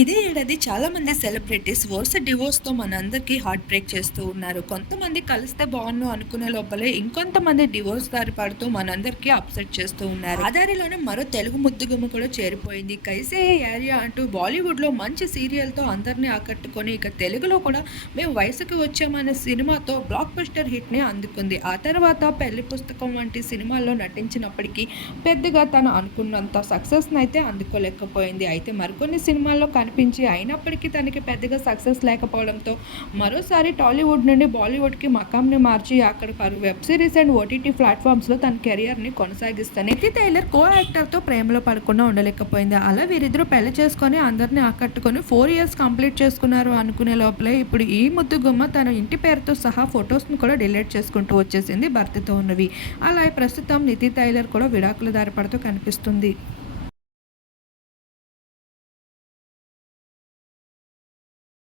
ఇదే ఏడాది చాలా మంది సెలబ్రిటీస్ వరుస డివోర్స్తో మనందరికీ హార్ట్ బ్రేక్ చేస్తూ ఉన్నారు. కొంతమంది కలిస్తే బాగున్ను అనుకునే లోపలే ఇంకొంతమంది డివోర్స్ దారి పడుతూ మనందరికీ అప్సెట్ చేస్తూ ఉన్నారు. ఆ దారిలోనే మరో తెలుగు ముద్దుగుమ్మ కూడా చేరిపోయింది. కైసే ఏరియా అంటూ బాలీవుడ్లో మంచి సీరియల్తో అందరినీ ఆకట్టుకొని ఇక తెలుగులో కూడా మేము వయసుకు వచ్చామనే సినిమాతో బ్లాక్ బస్టర్ హిట్ని అందుకుంది. ఆ తర్వాత పెళ్ళి పుస్తకం వంటి సినిమాల్లో నటించినప్పటికీ పెద్దగా తను అనుకున్నంత సక్సెస్ అయితే అందుకోలేకపోయింది. అయితే మరికొన్ని సినిమాల్లో కనిపించి అయినప్పటికీ తనకి పెద్దగా సక్సెస్ లేకపోవడంతో మరోసారి టాలీవుడ్ నుండి బాలీవుడ్కి మకాంని మార్చి అక్కడ పలు వెబ్ సిరీస్ అండ్ ఓటీటీ ప్లాట్ఫామ్స్లో తన కెరియర్ని కొనసాగిస్తాను. నితి టైలర్ కో యాక్టర్తో ప్రేమలో పడకుండా ఉండలేకపోయింది. అలా వీరిద్దరూ పెళ్ళి చేసుకొని అందరినీ ఆకట్టుకొని ఫోర్ ఇయర్స్ కంప్లీట్ చేసుకున్నారు అనుకునే లోపలే ఇప్పుడు ఈ ముద్దు గుమ్మ తన ఇంటి పేరుతో సహా ఫొటోస్ని కూడా డిలీట్ చేసుకుంటూ వచ్చేసింది భర్తతో ఉన్నవి. అలా ప్రస్తుతం నితి టైలర్ కూడా విడాకుల దారి పడుతూ కనిపిస్తుంది.